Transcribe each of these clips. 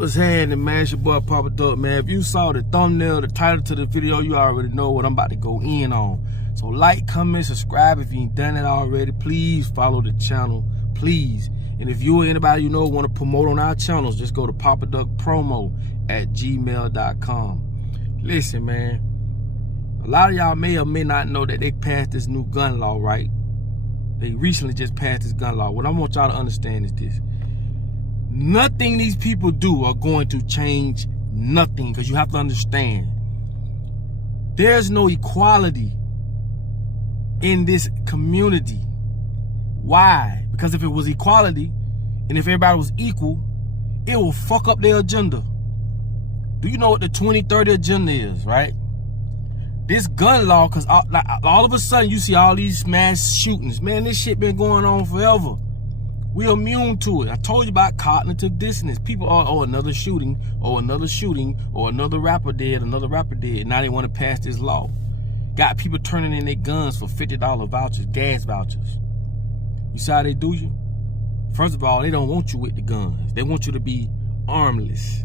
what's happening, man? It's your boy Papa Duck, man. If you saw the thumbnail, the title to the video, you already know what I'm about to go in on. So like, comment, subscribe if you ain't done it already. Please follow the channel, please. And if you or anybody you know want to promote on our channels, just go to papaduckpromo@gmail.com. Listen, man. A lot of y'all may or may not know that they passed this new gun law, right? They recently just passed this gun law. What I want y'all to understand is this. Nothing these people do are going to change nothing, because you have to understand there's no equality in this community. Why? Because if it was equality and if everybody was equal, it will fuck up their agenda. Do you know what the 2030 agenda is, right? This gun law, because all of a sudden you see all these mass shootings. Man, this shit been going on forever. We're immune to it. I told you about cognitive dissonance. People are, oh, another shooting, or another shooting, or another rapper dead, another rapper dead. Now they want to pass this law. Got people turning in their guns for $50 vouchers, gas vouchers. You see how they do you? First of all, they don't want you with the guns. They want you to be armless.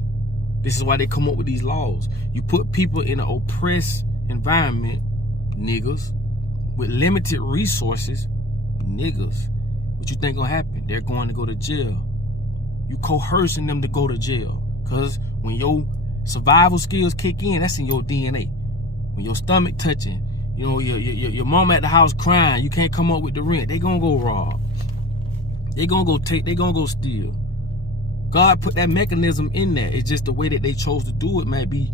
This is why they come up with these laws. You put people in an oppressed environment, niggas, with limited resources, niggas. What you think gonna happen? They're going to go to jail. You coercing them to go to jail. Cause when your survival skills kick in, that's in your DNA. When your stomach touching, you know, your mom at the house crying, you can't come up with the rent, they gonna go rob. They gonna go take, they gonna go steal. God put that mechanism in there. It's just the way that they chose to do it might be,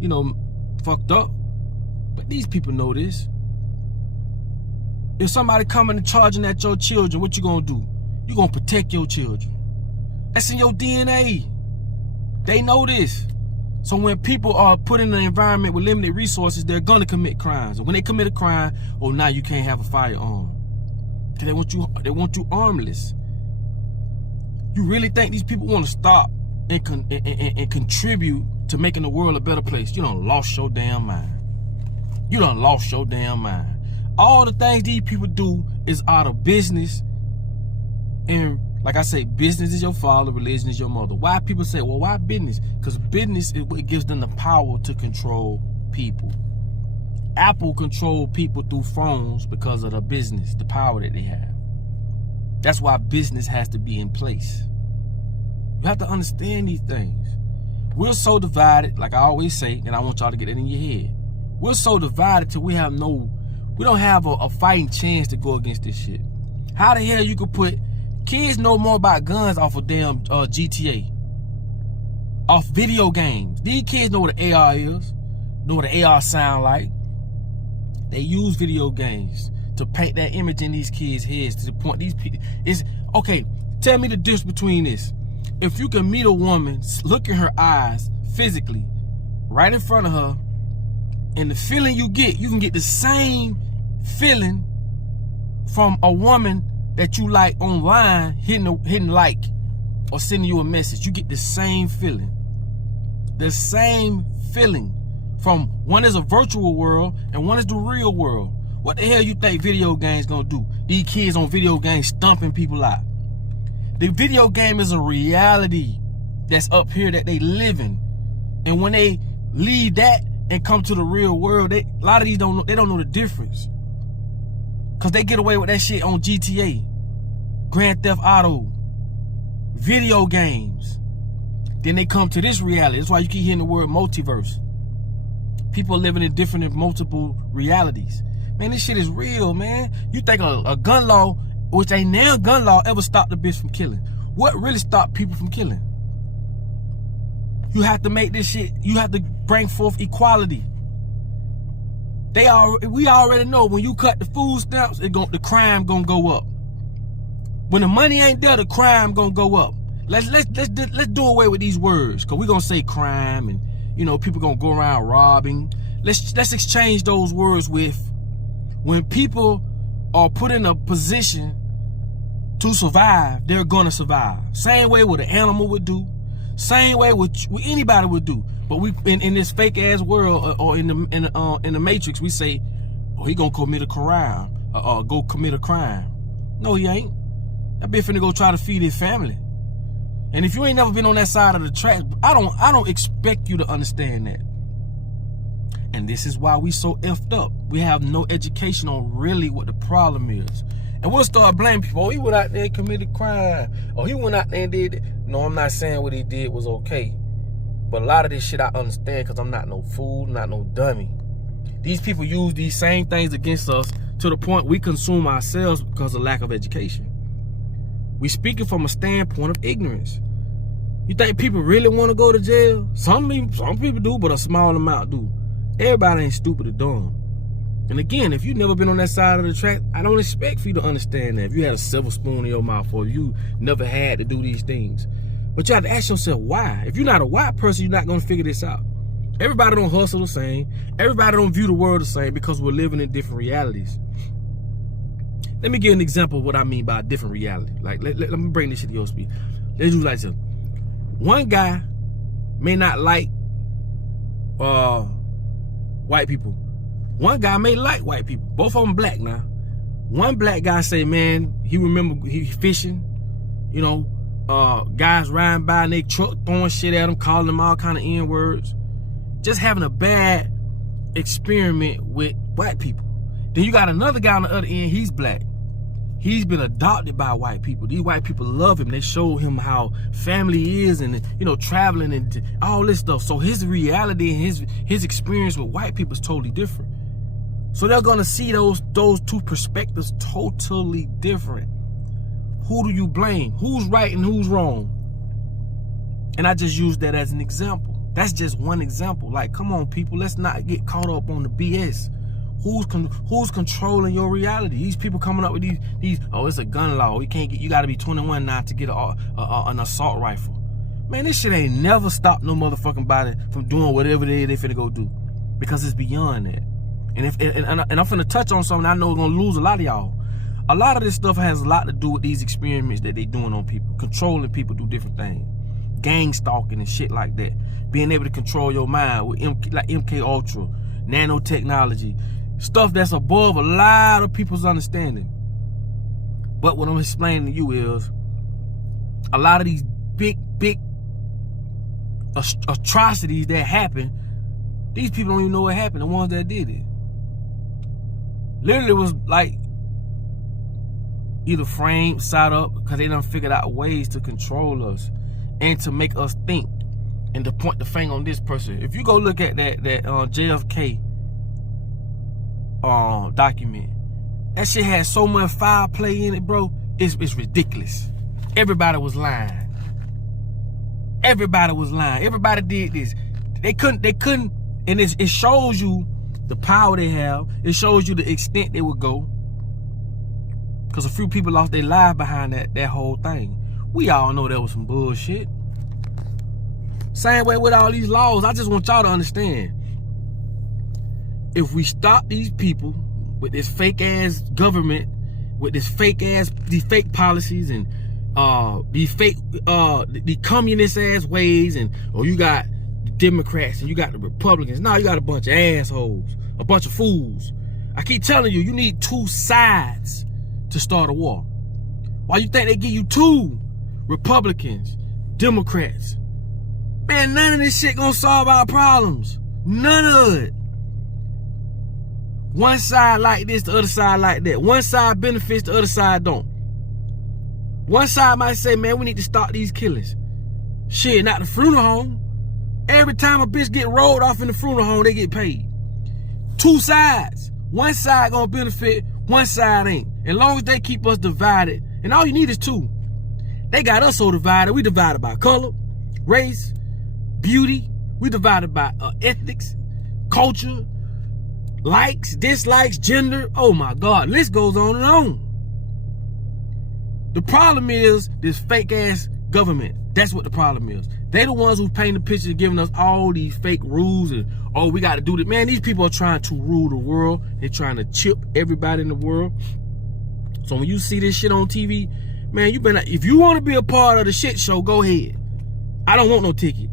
you know, fucked up. But these people know this. If somebody coming and charging at your children, what you gonna do? You gonna protect your children. That's in your DNA. They know this. So when people are put in an environment with limited resources, they're gonna commit crimes. And when they commit a crime, oh, now you can't have a firearm. Cause they want you armless. You really think these people want to stop and contribute to making the world a better place? You done lost your damn mind. You done lost your damn mind. All the things these people do is out of business. And like I say, business is your father, religion is your mother. Why people say, well, why business? Because business is what gives them the power to control people. Apple control people through phones because of the business, the power that they have. That's why business has to be in place. You have to understand these things. We're so divided, like I always say, and I want y'all to get it in your head. We're so divided till we don't have a fighting chance to go against this shit. How the hell you could put, kids know more about guns off of damn GTA, off video games. These kids know what an AR is, know what an AR sound like. They use video games to paint that image in these kids' heads to the point these people, is, okay, tell me the difference between this. If you can meet a woman, look in her eyes physically, right in front of her, and the feeling you can get the same feeling from a woman that you like online, hitting like or sending you a message. You get the same feeling. The same feeling from one is a virtual world and one is the real world. What the hell you think video games gonna do? These kids on video games stomping people out. The video game is a reality that's up here that they live in. And when they leave that and come to the real world, a lot of these don't know the difference. Cause they get away with that shit on GTA, Grand Theft Auto, video games. Then they come to this reality. That's why you keep hearing the word multiverse. People living in different and multiple realities. Man, this shit is real, man. You think a gun law, which ain't now gun law, ever stopped a bitch from killing? What really stopped people from killing? You have to make this shit, you have to bring forth equality. We already know when you cut the food stamps, the crime gonna go up. When the money ain't there, the crime gonna go up. Let's do away with these words, cause we gonna say crime and, you know, people gonna go around robbing. Let's exchange those words with, when people are put in a position to survive, they're gonna survive. Same way what an animal would do. Same way what anybody would do. But we in this fake ass world, or in the Matrix, we say, oh, he gonna commit a crime, go commit a crime. No, he ain't. That bitch finna go try to feed his family. And if you ain't never been on that side of the track, I don't expect you to understand that. And this is why we so effed up. We have no education on really what the problem is. And we'll start blaming people. Oh, he went out there and committed crime. Oh, he went out there and did it. No, I'm not saying what he did was okay. But a lot of this shit I understand because I'm not no fool, not no dummy. These people use these same things against us to the point we consume ourselves because of lack of education. We speaking from a standpoint of ignorance. You think people really want to go to jail? Some people do, but a small amount do. Everybody ain't stupid or dumb. And again, if you've never been on that side of the track, I don't expect for you to understand that. If you had a silver spoon in your mouth or you never had to do these things. But you have to ask yourself why. If you're not a white person, you're not going to figure this out. Everybody don't hustle the same. Everybody don't view the world the same because we're living in different realities. Let me give an example of what I mean by a different reality. Like, let me bring this shit to your speed. Let's do like this. One guy may not like white people. One guy may like white people. Both of them black now. One black guy say, man, he remember he fishing. You know, guys riding by in their truck throwing shit at him, calling them all kind of N-words. Just having a bad experiment with white people. Then you got another guy on the other end, he's black. He's been adopted by white people. These white people love him. They show him how family is and, you know, traveling and all this stuff. So his reality and his experience with white people is totally different. So they're gonna see those two perspectives totally different. Who do you blame? Who's right and who's wrong? And I just used that as an example. That's just one example. Like, come on, people, let's not get caught up on the BS. Who's controlling your reality? These people coming up with these. Oh, it's a gun law. You got to be 21 now to get an assault rifle. Man, this shit ain't never stopped no motherfucking body from doing whatever they finna go do, because it's beyond that. And I'm finna touch on something I know is gonna lose a lot of y'all. A lot of this stuff has a lot to do with these experiments that they doing on people, controlling people, do different things, gang stalking and shit like that. Being able to control your mind with like MK Ultra, nanotechnology. Stuff that's above a lot of people's understanding. But what I'm explaining to you is a lot of these big atrocities that happen, these people don't even know what happened, the ones that did it. Literally was like either framed, set up, because they done figured out ways to control us and to make us think and to point the finger on this person. If you go look at that JFK document, that shit had so much foul play in it, bro. It's ridiculous. Everybody was lying. Everybody was lying. Everybody did this. They couldn't, and it shows you the power they have. It shows you the extent they would go. Because a few people lost their life behind that whole thing. We all know that was some bullshit. Same way with all these laws. I just want y'all to understand. If we stop these people with this fake ass government, with these fake policies and the communist ass ways, and you got the Democrats and you got the Republicans. Now you got a bunch of assholes, a bunch of fools. I keep telling you, you need two sides to start a war. Why you think they give you two Republicans, Democrats? Man, none of this shit gonna solve our problems. None of it. One side like this, the other side like that. One side benefits, the other side don't. One side might say, man, we need to stop these killings. Shit, not the funeral home. Every time a bitch get rolled off in the funeral home, they get paid. Two sides. One side gonna benefit, one side ain't. As long as they keep us divided, and all you need is two. They got us so divided. We divided by color, race, beauty. We divided by ethics, culture, likes, dislikes, gender. Oh my God, list goes on and on. The problem is this fake ass government. That's what the problem is. They the ones who paint the picture and giving us all these fake rules and, oh, we got to do this. Man, these people are trying to rule the world. They're trying to chip everybody in the world. So when you see this shit on TV, man, you better, if you want to be a part of the shit show, go ahead. I don't want no ticket.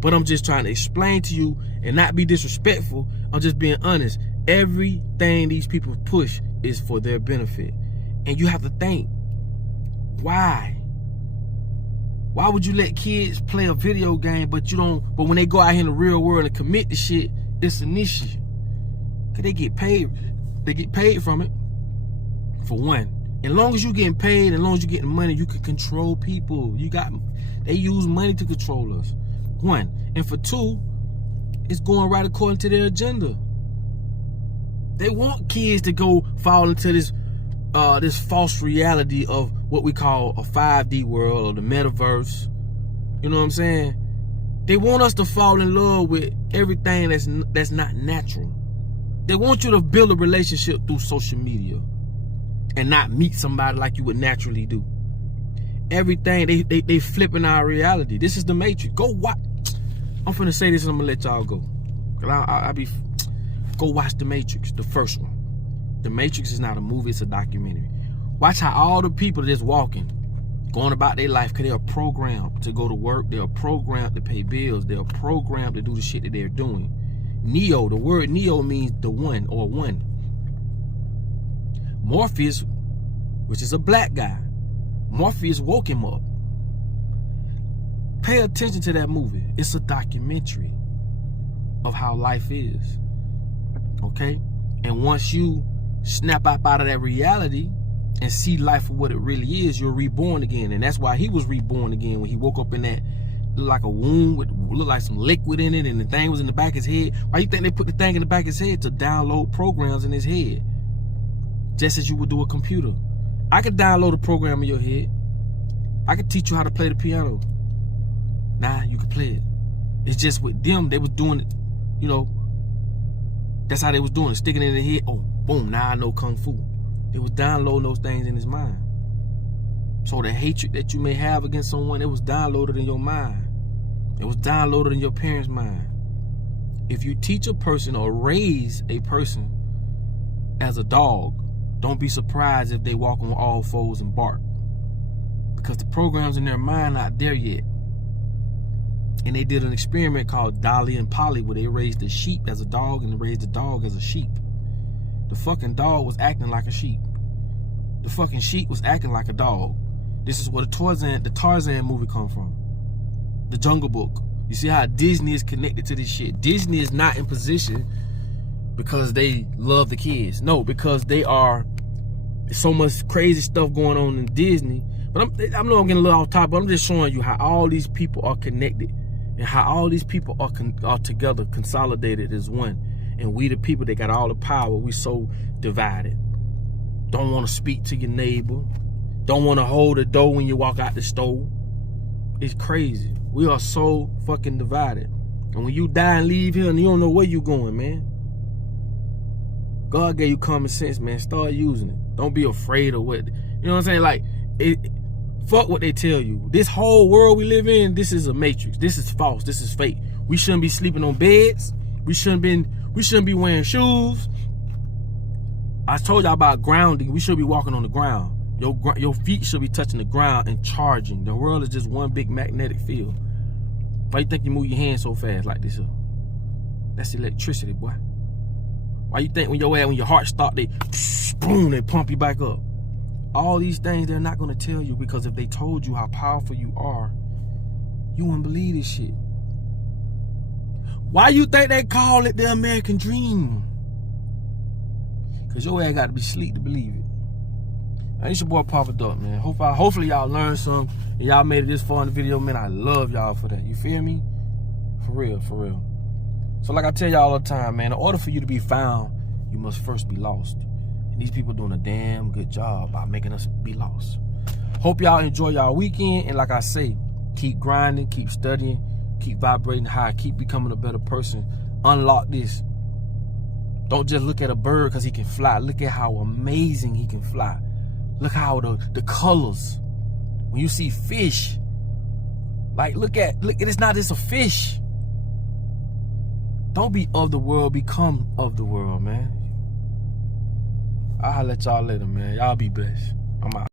But I'm just trying to explain to you and not be disrespectful. I'm just being honest. Everything these people push is for their benefit. And you have to think, why? Why would you let kids play a video game, but when they go out here in the real world and commit the shit, it's an issue? Cause they get paid from it, for one. As long as you getting paid, as long as you getting money, you can control people. They use money to control us. One. And for two, it's going right according to their agenda. They want kids to go fall into this false reality of what we call a 5D world or the metaverse. You know what I'm saying? They want us to fall in love with everything that's not natural. They want you to build a relationship through social media and not meet somebody like you would naturally do. Everything, they flipping our reality. This is the Matrix. Go watch. I'm finna say this and I'm gonna let y'all go. Go watch The Matrix, the first one. The Matrix is not a movie, it's a documentary. Watch how all the people that's walking, going about their life, because they are programmed to go to work, they are programmed to pay bills, they are programmed to do the shit that they're doing. Neo, the word Neo means the one or one. Morpheus, which is a black guy, Morpheus woke him up. Pay attention to that movie. It's a documentary of how life is. Okay? And once you snap up out of that reality and see life for what it really is, you're reborn again. And that's why he was reborn again when he woke up in that, looked like a womb with looked like some liquid in it, and the thing was in the back of his head. Why you think they put the thing in the back of his head? To download programs in his head. Just as you would do a computer. I could download a program in your head. I could teach you how to play the piano. Nah, you can play it. It's just with them, they was doing it, you know, that's how they was doing it, sticking it in the head. Oh, boom, now I know Kung Fu. They was downloading those things in his mind. So the hatred that you may have against someone, it was downloaded in your mind. It was downloaded in your parents' mind. If you teach a person or raise a person as a dog, don't be surprised if they walk on all fours and bark. Because the programs in their mind not there yet. And they did an experiment called Dolly and Polly where they raised the sheep as a dog and they raised the dog as a sheep. The fucking dog was acting like a sheep. The fucking sheep was acting like a dog. This is where the Tarzan movie come from. The Jungle Book. You see how Disney is connected to this shit. Disney is not in position because they love the kids. No, because there's so much crazy stuff going on in Disney. But I know I'm getting a little off topic, but I'm just showing you how all these people are connected and how all these people are together, consolidated as one. And we the people that got all the power, we so divided. Don't want to speak to your neighbor. Don't want to hold the door when you walk out the store. It's crazy. We are so fucking divided. And when you die and leave here and you don't know where you going, man. God gave you common sense, man. Start using it. Don't be afraid of what, you know what I'm saying? Like, fuck what they tell you. This whole world we live in, this is a matrix. This is false. This is fake. We shouldn't be sleeping on beds. We shouldn't be wearing shoes. I told y'all about grounding. We should be walking on the ground. Your feet should be touching the ground and charging. The world is just one big magnetic field. Why you think you move your hands so fast like this? That's electricity, boy. Why you think when your heart start, they boom, they pump you back up? All these things they're not gonna tell you, because if they told you how powerful you are, you wouldn't believe this shit. Why you think they call it the American dream? Cause your ass got to be asleep to believe it. Now, it's your boy Papa Duck, man. Hopefully y'all learned some and y'all made it this far in the video, man. I love y'all for that. You feel me? For real, for real. So like I tell y'all all the time, man, in order for you to be found, you must first be lost. And these people doing a damn good job by making us be lost. Hope y'all enjoy y'all weekend. And like I say, keep grinding, keep studying, keep vibrating high, keep becoming a better person. Unlock this. Don't just look at a bird because he can fly. Look at how amazing he can fly. Look how the colors. When you see fish, like look, it's not just a fish. Don't be of the world, become of the world, man. I'll let y'all later, man. Y'all be blessed. I'm out.